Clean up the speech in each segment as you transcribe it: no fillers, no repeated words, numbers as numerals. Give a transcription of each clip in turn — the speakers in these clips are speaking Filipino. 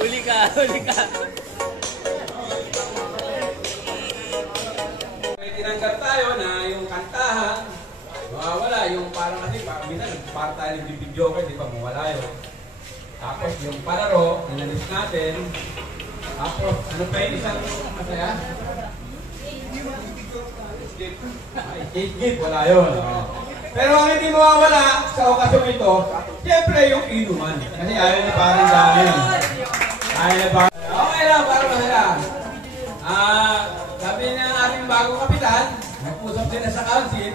Huli ka, huli ka. May tinanggap tayo na yung kantahan, mawawala yung parang kasi, parang tayo nagbibidyo kayo, di ba, mawala yun. Tapos yung palaro, nanalis natin. Tapos, ano pa yung isang masaya? Escape, wala yun. Pero ang hindi mawawala sa okasyong ito, siyempre yung inuman. Kasi ayaw niya parang dami. Ayaw niya parang... Okay lang, parang masaya. Sabi niya ng ating bagong kapitan, nag-usap sila sa council.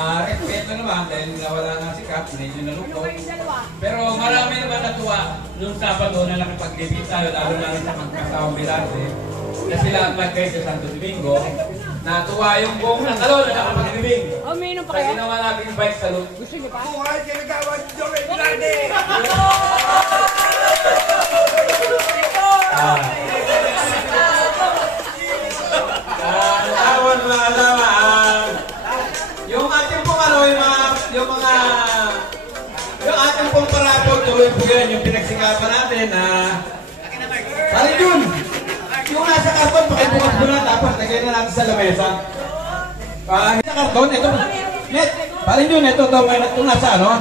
Respeto naman dahil nawala nga si Cap, medyo nalungkot. Pero marami naman natuwa nung Sabado na nakipag-debate tayo, lalo na sa magkasawang Bilarte. Na sila ang nag-kay sa Santo Domingo. Natuwa yung buong nakalo na nakapag-debate. Oh, may inom pa kaya? Kasi naman natin yung bike salute. Gusto niyo pa? Buhay ka nagawa ni Joey Bilarte! Yung ating pong ano, yung ating pong parapol, tuloy po yan, yung pinagsikapan natin na parang yun, yung nasa karton, pakibukas mo na, tapos lagay na natin sa lamesa. Sa karton, ito, net, parang yun, ito, itong nasa ano,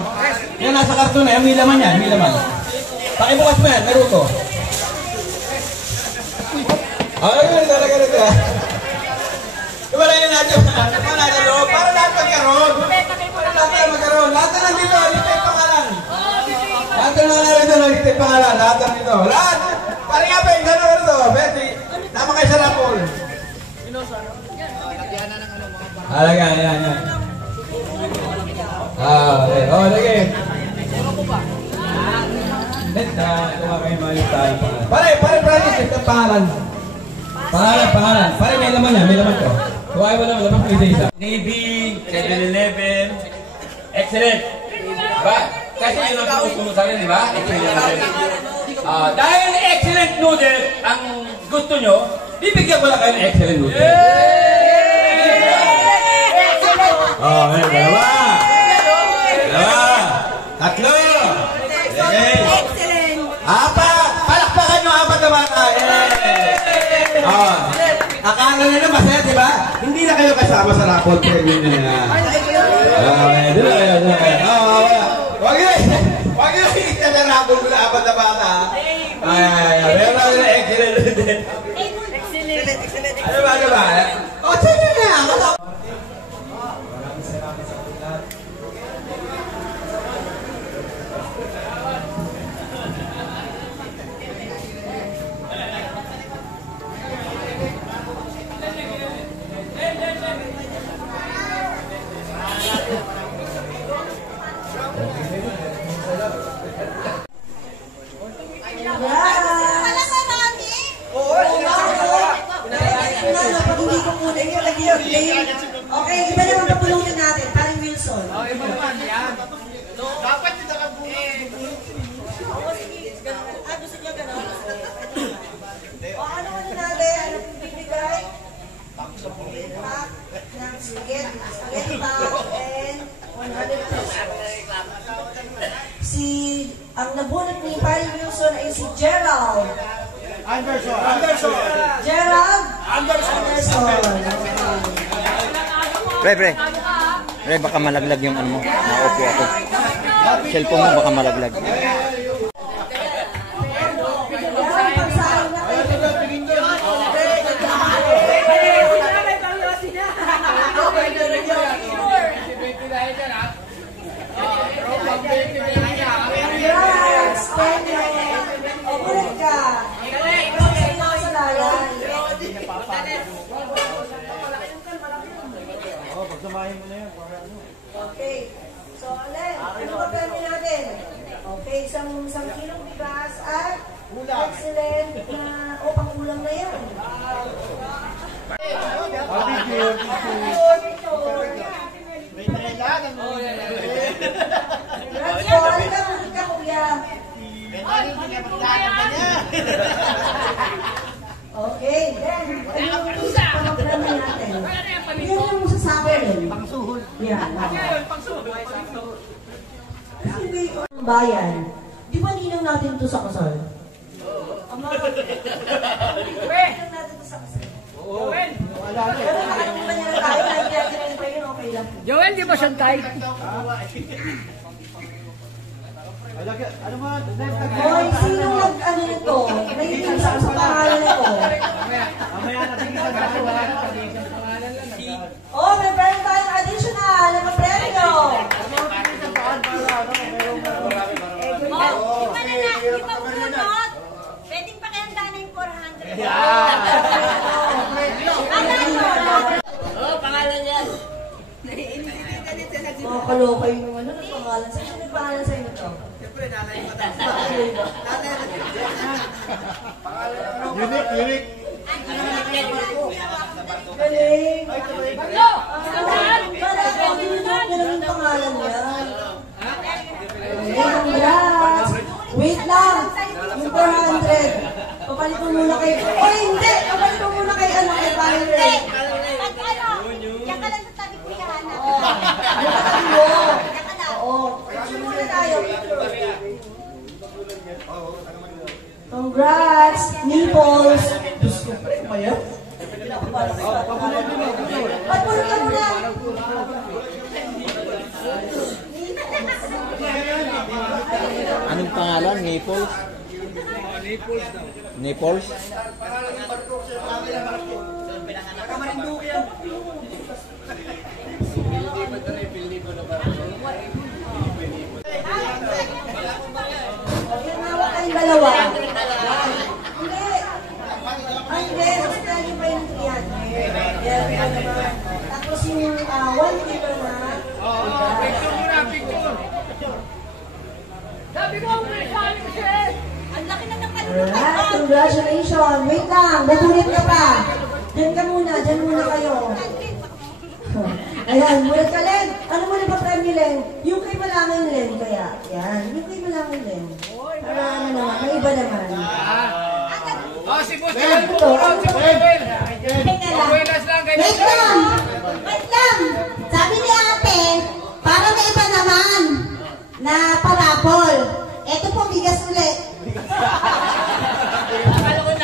yung nasa karton na yan, may laman yan, may laman. Pakibukas mo yan, naruto. Ay, talaga nito. Iwalayin natin loob para lahat magkaroon. Para lahat magkaroon. Lahat na nandito, listay pangalan. Lahat na nandito, listay pangalan. Lahat na nandito. Lahat! Pari nga pa, isa na ito. Betty, tama kayo sa rapol. Halaga, yan. Okay. Oh, lagi. Kumakain mo yung tayo pangalan. Pare, listay pangalan. Pangalan. Pare, may laman yan, may laman ko. Kuhay mo naman, laman ko isa-isa. Navy, 7-Eleven. Excellent. Diba? Kasi yun ang gusto mo sa akin, di ba? Excellent noodle. Dahil excellent noodle ang gusto nyo, bibigyan ko lang kayo ng excellent noodle. Ngayon, dalawa. Tatlo. Excellent. Apat. Palakpakan nyo, apat na bata. Akala nyo na masaya, di ba? Hindi na kayo kasama sa rapol premium na yan. Doon na kayo. Wag nyo nakikita na rapol ko na apat na bata. Meron na nila excellent din. Excellent. Ano ba? Sige na. Okay, iba naman papulutin natin. Parang Wilson. Iba naman yan. Dapat yung nakabulong. Gusto niyo gano'n? O ano natin? Ano yung bibigay? Pack ng spaghetti pack and 100 pesos. Ang nabunot ni Paring Wilson ay si Gerald. Anderson. Gerald Anderson. Pre, baka malaglag yung ano mo. Naupo ako. Cellphone mo baka malaglag. Okay. So, ano ba pwede natin? Okay, isang kilong bigas at excellent na, pang-ulam na yan. May trailan. Ulit ka, kuya. Okay, then, ano yung pang-premi natin? Yan yung masasabi. Pangsuhod. Yan. Kasi hindi ang bayan. Di ba ninang natin ito sa kasal? Ang mga ninang natin ito sa kasal. Pero nakalimutan niya na tayo, natin pa yun, okay lang. Joel, di ba siyantay? Hoy, sino nag-ano ito? Nahihilig sa pangalan ito. Oh, may meron tayong additional na premyo. Di ba bunot? Pwedeng pakihanda na yung 400. Oo, pangalan yan. Mga kalokay yung ano, nagpangalan sa'yo. Sino nagpangalan sa'yo nito? Unique. Galing. Ganun yung pangalan niya. Congrats! Wait lang! Yung 400. Papalit mo muna kay... Oh, hindi! Papalit mo muna kay ano, kay Valerie. Pag ano, yan ka lang sa tabi ko yan. Oo. Yung katabi mo. Oo. Picture muna tayo. Congrats! Nipples! Gusto ko rin ba yan? Pagpulot ka muna! Anong pangalan? Naples? Naples? Yung hawak kayong dalawa. Hindi. Hindi. Mas lagi pa yung 300. Yan naman. Tapos yung 1 kilo na. Ang laki na ng Alright, congratulations. Wait lang, nagulit ka pa. Diyan ka muna, dyan muna kayo. Ayan, mulat ka, Len. Ano mo na pa-premyo, Len? Yung kay Malangin, Len, kaya. Yan, yung kay Malangin, Len. Para ano naman, may iba naman. Oh, si Boss Joel po. Si Boss Joel. Buenas lang, ganyan. Wait lang! Wait lang! Sabi ni ate, para may iba naman na parapol. Ito po, bigas ulit.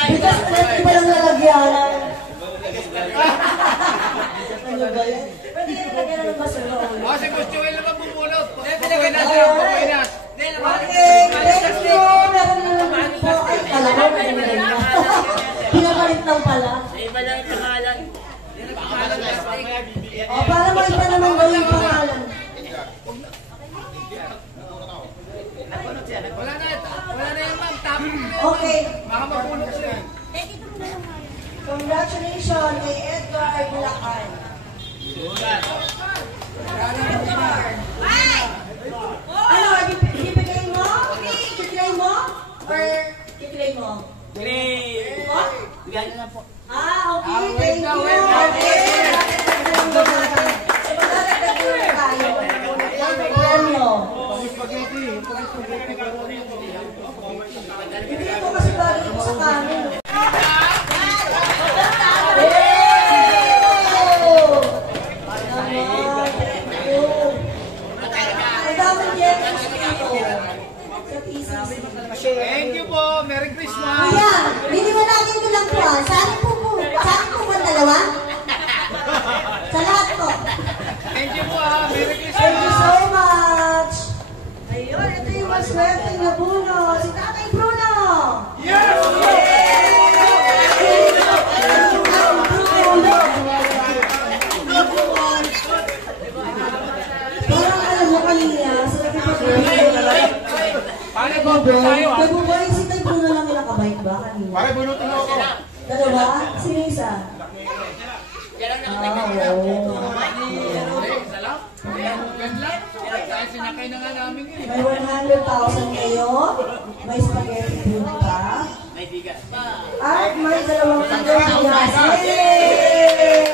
Bigas ulit, iba lang lalagyan. Ano ba yan? Pwede yan nalagyan ng basura ulit. Oh, si Boss Joel naman bubulot. Buenas lang, buenas. Okay, thank you. Meron na naman po. Ay, kala ko, meron na lang. Pinapalit lang pala. Iba lang yung pangalan. O, para mo iba naman gawin yung pangalan. Wala na yung ma'am. Tapos Okay. baka mapulot siya. Congratulations kay Edgar Bulacan. Ano, ibibigay mo? Ibibigay mo? Or ibibigay mo? Great. Mo? Bigyan na po. Okay, thank you. Okay. Magdadagdag muna tayo. Premyo. Hindi ko kasi bagay ko sa kanin. Thank you po. Merry Christmas. Kuya, biniwalagin ko lang po ah. Saan po ba dalawa? Sa lahat po. Thank you po ha. Merry Christmas. Thank you so much! Ayun, ito yung maswerte na Bruno. Si Tatay Bruno! Parang alam mo kanina, sabi ko Paano po tayo ha? nagbubuhay si Tay Bruno lang ilang kabait ba kanina? Pare, bunutin mo ako. Dalawa? Sino isa? Oo. Dahil sinakay na nga namin yun. May 100,000 kayo, may spaghetti food pa, May bigas pa. at may 2 kilong bigas. Yay!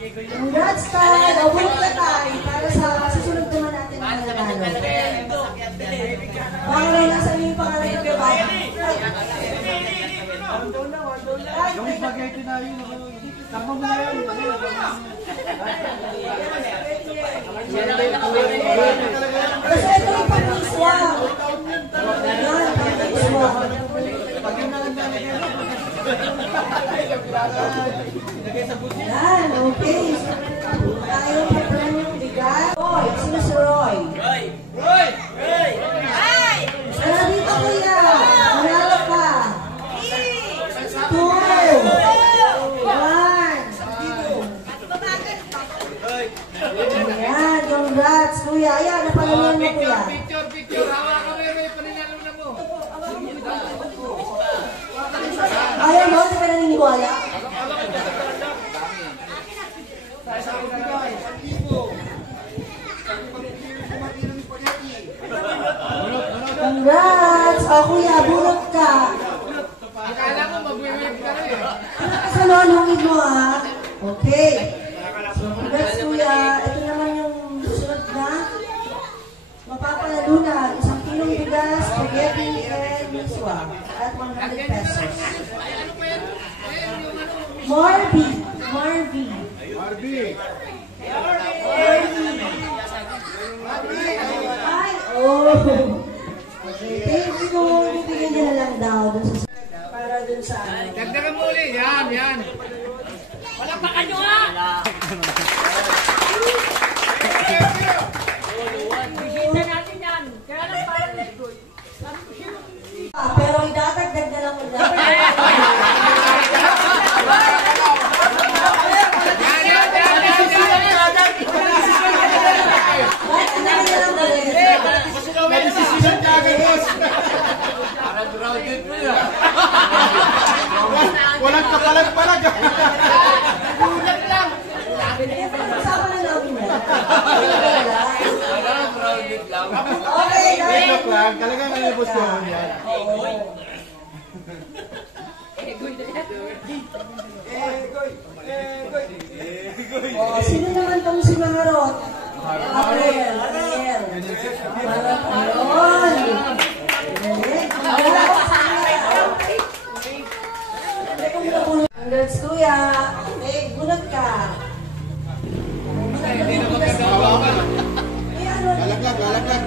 Congrats, Tay! Award ka, Tay! Para sa susunod naman natin ang nanalo. Baka na nasa iyo yung pangalan ng babae. Yung spaghetti na yun. Tama mo na yun. Kasi ito yung pang-iswa. Yan, pang-iswa. Yan, okay. Tayo pa yung bigat. Roy, sino si Roy? Roy! Tara dito, kuya. Manalo ka. 2, 1. Ayan, congrats, kuya. Ayan, napalaman mo, kuya. Picture. Hawakan mo yung paninalo na mo. Ayaw mo, di ka naniniwala? Congrats! O, kuya, bunot ka. Akala mo mag-wave ka rin eh. Sa nonungin mo, ha? Okay. So, congrats, kuya. Ito naman yung susunod na mapapanalunan. 1 kilong bigas, spaghetti, and miswa at 100 pesos. Marby. Ay, oh. Okay, thank you. Bibigyan nyo na lang daw dun sa para dun sa ano. Dagdagan mo ulit. Yan. Palakpakan nyo nga! Bisita natin yan. Kaya lang parang legoy. Pero idadagdag na lang mo na. Walang kapalag-palag. Kulang lang. Kasama na namin na. Okay, joke lang. Talagang nalibos ko yan. Sino naman tong si Maharot? Ariel. Congrats, kuya. Okay, bunot ka. Hindi na magkagawa. Galaglag.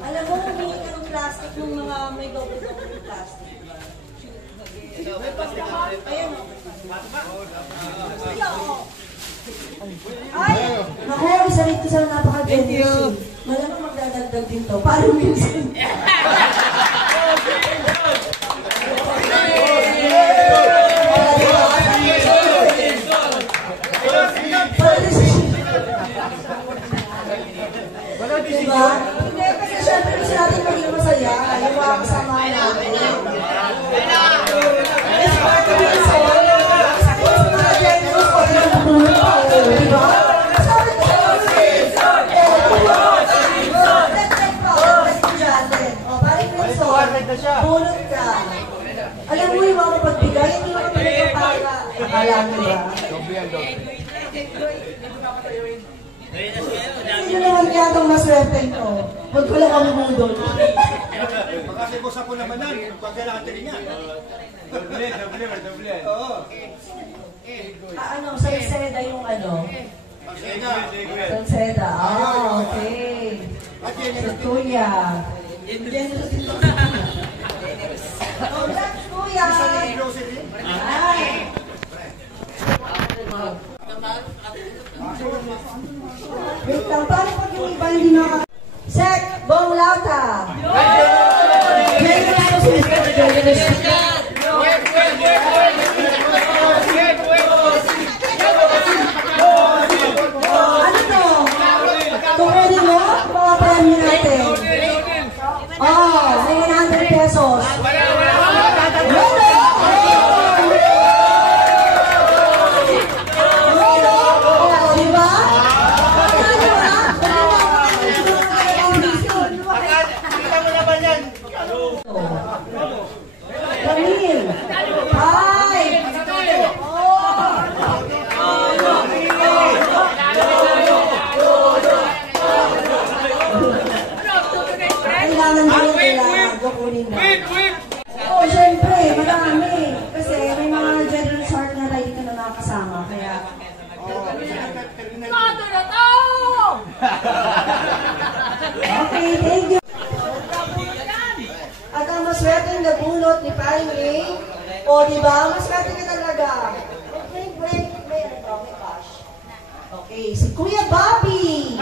Alam mo, humingi ka ng plastic ng mga may double-double plastic. Ayun. Ay! Naku, isa rito sa napaka-generous. Malamang magdadagdag din to. Parang minsan. Diba? Hindi, kasi syempre gusto natin maging masaya. Yung mga kasama natin. It's part of the soul. It's mga generous pag nagpupulong pa. Diba? Sabi ko sa bunot ka. Alam mo yung mga pagbigay, hindi mo kapag nagpapala. Alam mo ba? Sino naman kaya itong maswerte ito? Huwag ko lang kami budol. Makasibos ako naman yan. Pag kailangan tingin niya. Doble. Oo. Ano, Salceda yung ano? Salceda. Ah, okay. Sa Kuya. Congrats, Kuya! Ay! Wait lang, paano pag yung iba hindi naka... Sek! Bong Lauta! Ano to? Kung ready mo, mga premyo natin. Oh, may 100 pesos. kailangan din yung kailangan kukunin na. Oo, syempre, marami. Kasi may mga generous heart na right ka na nakakasama. Kaya, okay, thank you. At ang maswerteng nabunot ni Paring Ray, o diba, maswerte ka talaga. May cash. Okay, si Kuya Bobby.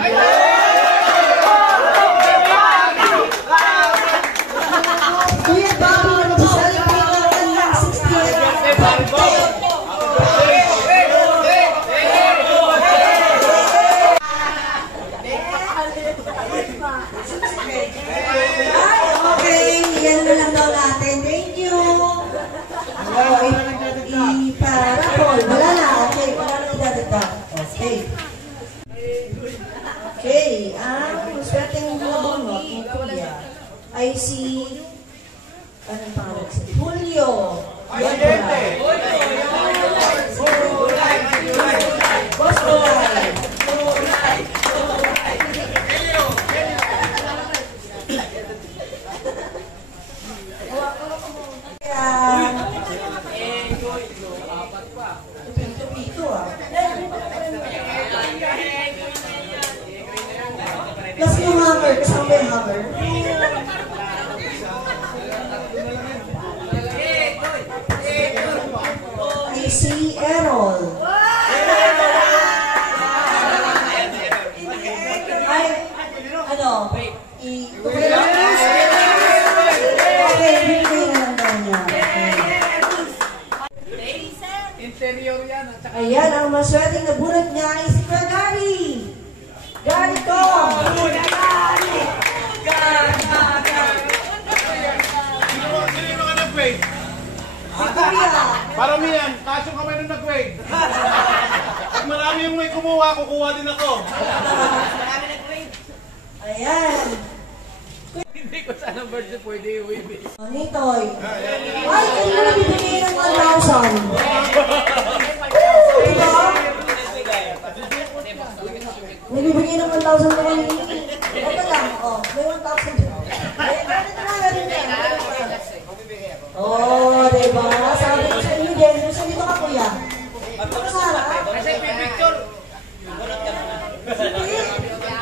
Kuya Bobby na mag-celebrate ng kanyang 60th birthday. Okay, yan na lang daw natin. Thank you. I-parapol. Wala na. Okay, wala na idadagdag. Okay. Okay, ang swerteng nabunot ni Kuya ay si anong pangalan? Si Julio. Boss Olay. Pito ah. Plus yung hammer, kasama yung hammer. Ay si Errol. Ay, ano? Okay, bigay na lang daw niya. Interior yan. Ayan, ang maswerteng nabunot niya ay si Kuya Gary. Gary ko! Sino yung mga nag-wave? Si Kuya! Paramihan, kaso kamay nung nag-wave. Pag marami yung may kumuha, kukuha din ako. Ayan. Hindi ko sana birthday pwede i-wave. Nitoy. Ay, kanina nagbibigay ng 1,000. Diba? Nagbibigay ng 1,000 na kanina. Ito lang, oh. May 1,000 dito. Oh, diba? Sabi ko sa inyo din. Nasa dito ka, kuya. Kasi picture.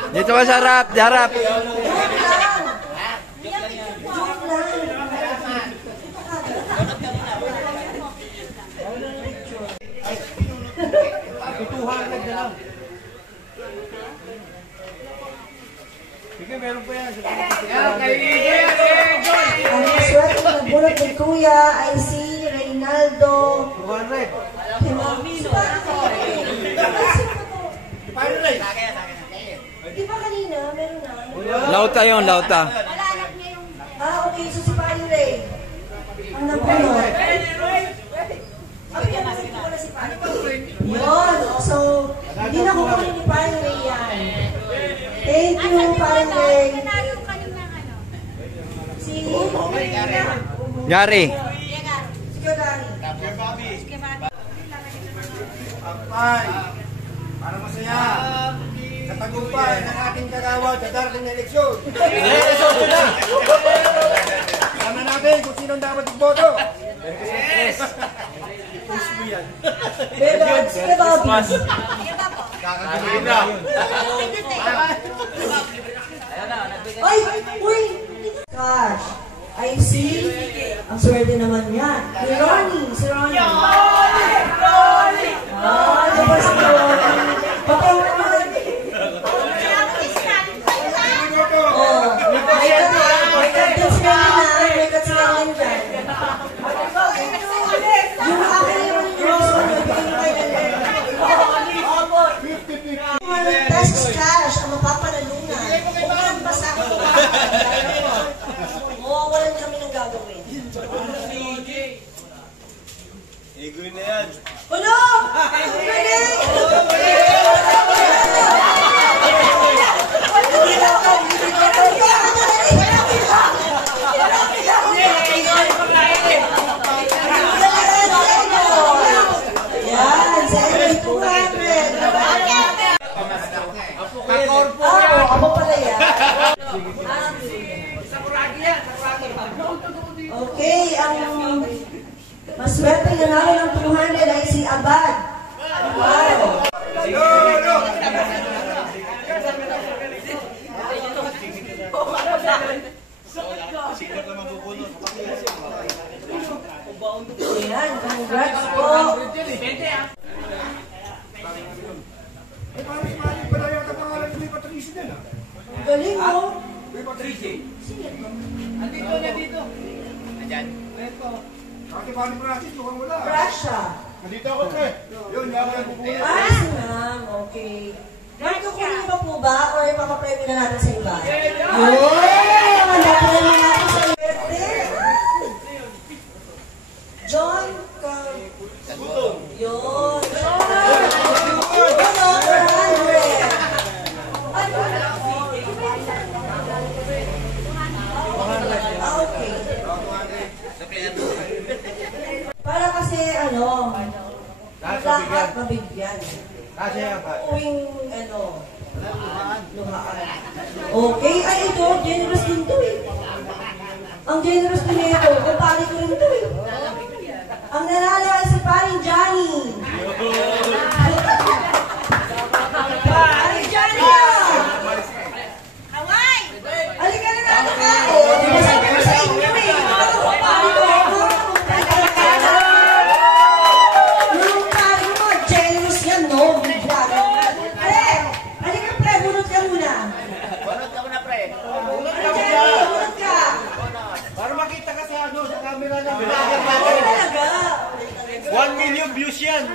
Dito ka sa harap, di harap. Sige, meron pa yan. Yan, kaibigan. Enjoy. Ang maswerte na bulot ni kuya ay si Reynaldo 200. Di ba kanina? Meron na. Laut ka yun, laut ka. Malalak niya yung... Okay. So si Paring Ray. Ang nabulot. Yan. So, hindi na kukunin ni Paring Ray yan. Thank you, Paring Ray. Nanalo ka rin ng ano? Si Gary. Si Gary. Ay, para masaya. Katagumpay ng ating kagawad sa darating na eleksyon. Eleksyon na! Alam natin kung sino dapat igboto. Yes! Push mo yan. Sige, Bobby. Kakagawin na. Ay! Uy! Gosh! I see. Ang swerte naman yan. Si Ronnie. Si Ronnie. Ronnie! Ah, diba si Ronnie? Baka naman. Oh, may cut-ins na yun na. May cut-ins na yun dyan. Yung akin naman yung gusto nyo, bigyan kayo pesos cash ang mapapanalunan. Kung walang basahin ko mawawalan kami ng gagawin. swerte nanalo ng 200 ay si Abad. Wow. Ayan, congrats po. Eh, parang sumali pa na yata pangalan ni Patricia din, ah. Ang galing mo. Andito niya dito. Ayan. Ate Pali Francis, mukhang wala. Prasha. Nandito ako, Tre. Yun, hindi ako nagpupunta. Ah, si ma'am. Okay. Ma'am, kukunin ba po ba or makapremyo na natin sa iba? Yun! Makapremyo natin sa birthday. John Yun. Okay. Para kasi dapat mabigyan. Uwing luhaan. Okay, ay ito, generous din to eh. Ang generous din ito, kumpari ko rin to eh. Ang nanalo ay si Paring Johnny. Paring Johnny! Hawaii! Halika na natin ka! Di ba sabi ko sa inyo eh? Kumpari ko ito. Yung paring mo, generous yan, no? Pre! Halika pre, bunot ka muna. Bunot ka muna, pre. Bunot ka! Para makita ka sa camera namin. Oo talaga. 1 million views yan.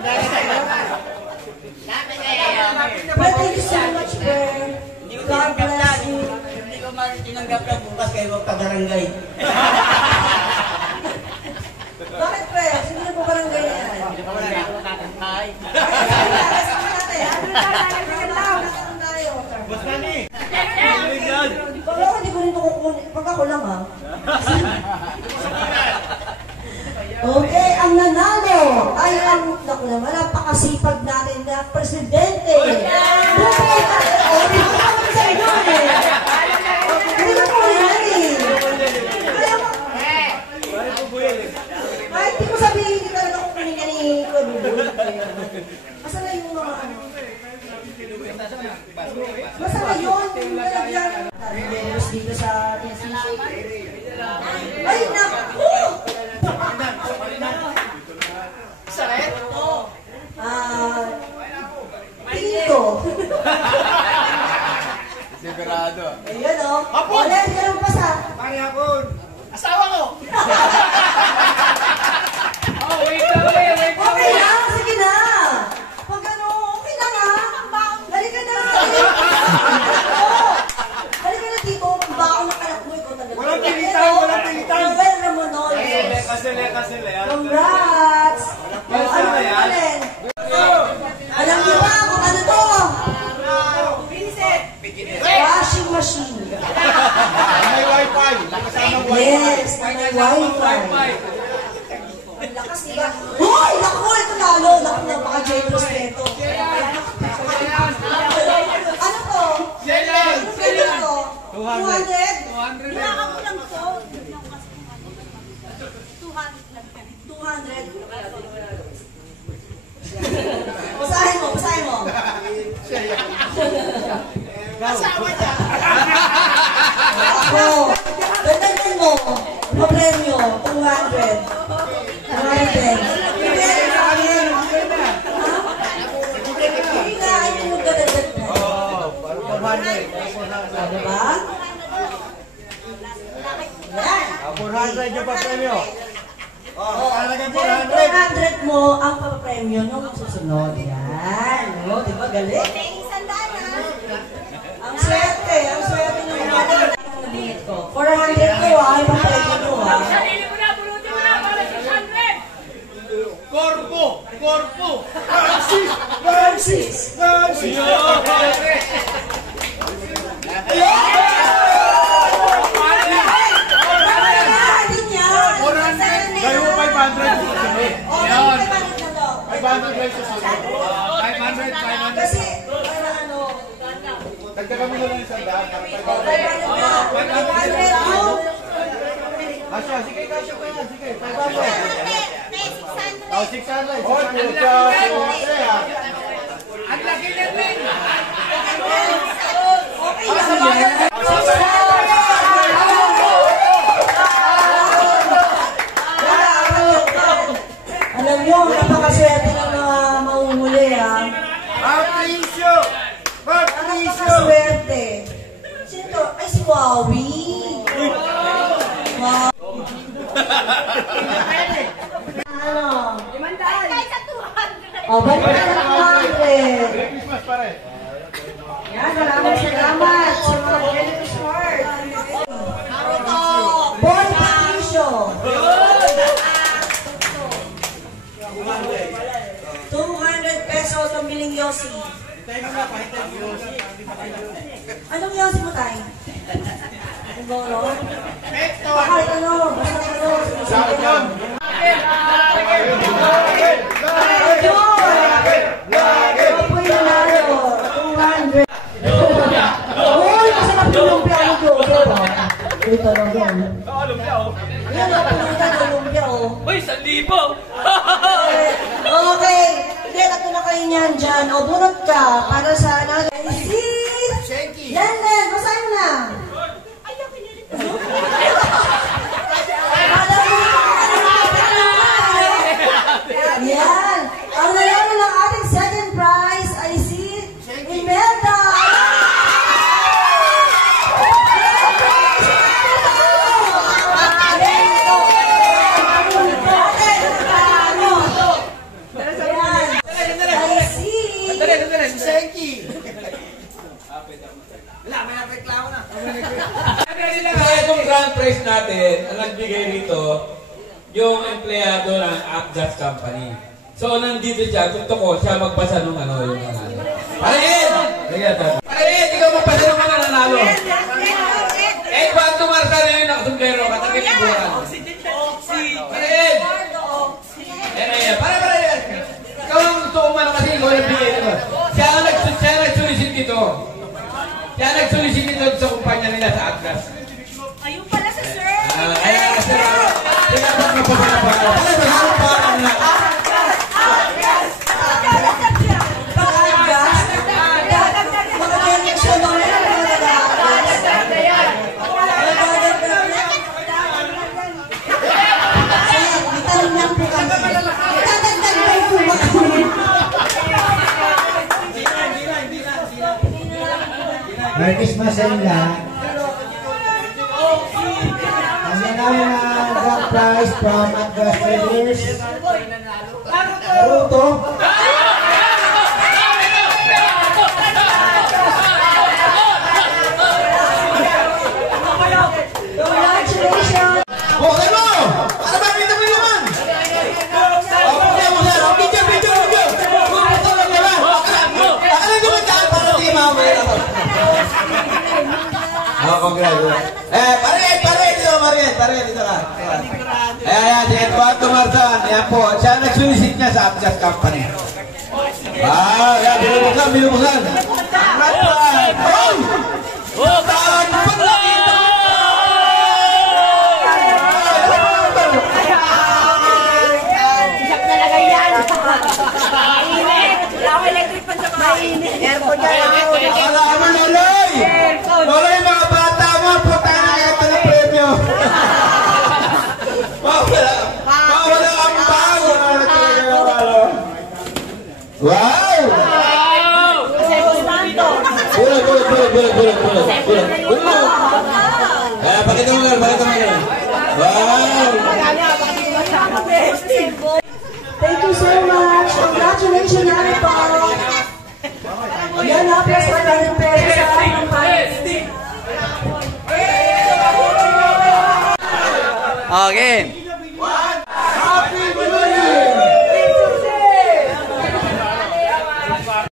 But thank you so much, Fer. God bless you. Hindi ko tinanggap na bukas kayo magpabarangay. Bakit, Fer? Sino na po barangay na yan? Hindi pa wala ako nakantay. Basta ni. Pag ako, hindi ko rin kukunin. Pag ako lang, ha? Okay, ang nanalo ay ang, naku naman, napakasipag natin na presidente. Hindi ko naman sa inyo eh. Hindi ko po yan eh. Kahit di ko sabihin, hindi talaga kukunin ka ni Kuya. Masa na yung mga ano? Masa na yun? Yung nalagyan. Generous dito sa TCC. Ay, naku! Pinto. Desperado. Ayan o. Wala, hindi ka lang pasa. Pare Hapon. Asawa ko! Oh, wait lang, wait. Okay lang, sige na. Pag ano, okay lang ha. Halika na. Halika na dito. Ang bako ng anak mo. Ikaw talaga. Walang pilitan, walang pilitan. Noel Ramonoles. Kasile. Congrats. Ano ba yan? Alam niyo ba kung ano to? Washing machine. May wifi. Kasama wifi. Yes, may wifi. Ang lakas diba? Hoy! Naku! Ito lalo! Naku, napaka-generous nito. Ano to? Ano to? 200? 200 lang to. 200 lang. 200? Basahin mo. Asawa niya! Ako, dagdagan mo. Papremyo, 200. 200. Hindi na, hindi mo dadagdag na. Diba? Yan. 400 yung pa-premyo. Talagang 400 mo ang papapremyo nung susunod. Yan. O, diba galing? Isang daan ha. Ang swerte ng mga nabingit ko. 400 ko ha, yung papapremyo ko ha. Sarili mo na, bulutin mo na, para 600! Corpo! Francis! Dahil mo 500 susunod. 500 lang susunod. 500. Kasi, para ano, Dagdagan mo na lang isang daan. 500 mo. Kasya, sige, kasya pa yan. Sige, 500. May 600. Oh, 600. Ang laki na rin. Okay lang yan. Alam nyo, napakaswerte ng mga mauhuli, ha? Patricio! Patricio! Napakaswerte. Sino to? Ay, si Wawi. Wow. Ano? Kahit sa 200. O, balik na sa 200. Christmas pare. Yan, maraming salamat sa mga generous heart. Boy Patricio. 200 pesos ang biling Yossi. Anong Yossi mo tayo? Ang golo? Bakit ano? Basta ano? Sabi ka. Ako yung nanalo. 200. Uy, masarap yung lumpia ni Jojo. Ito lang yan. Yan, napulutan ng lumpia, oh. Uy, 1,000! Okay. Hindi, nato na kayo niyan dyan. O, bunot ka. Para sa ano. Yan, Len. Basahin mo lang. Yan. Ang nanalo ng ating second prize ay si Imelda. Kaya itong grand prize natin, ang nagbigay rito, yung empleyado ng Apgas Company. So, nandito siya, gusto ko siya magbasa ng ano, yung nanalo. Parin! Parin! Ikaw magbasa ng mga nanalo. Eh, kwanto marka na yun nakasumblero, katagin iguran. Parin! Yan. Para yan. Ikaw ang gusto ko man kasi ikaw yung bigay nito. Siya ang nagsulisit dito. Siya ang nagsulisit dito sa kumpanya nila sa Apgas. Ayun pala sa sir. Kaya kasi dapat mapapanabahan. Ano ba ang pangalan na? Merry Christmas sa inyo lahat. Ang nanalo ng grand prize from Apgas Traders. Naruto. Congratulations! Okay mo! Para ba kita mo naman? Okay mo yan! Video! Pupunta lang naman! Akala nyo magkaan para di mamaya ako. Congratulations. Pare, dito Marian. Pare, dito ka. Ayan, si Edwardo Marzan. Ayan po. Siya nagsulisit niya sa Apgas Company. Ayan, binubuksan. Right. Oh! Taan! Pagkakita! Akala mo Loloy! Loloy, mga bata mo, puta na ito ng premyo. Mawala ang bago. Wow! Bulog. Pakita mo yan. Wow! Thank you so much. Congratulations, Ari po. Yan na, plus 100 pesos sa ating Again.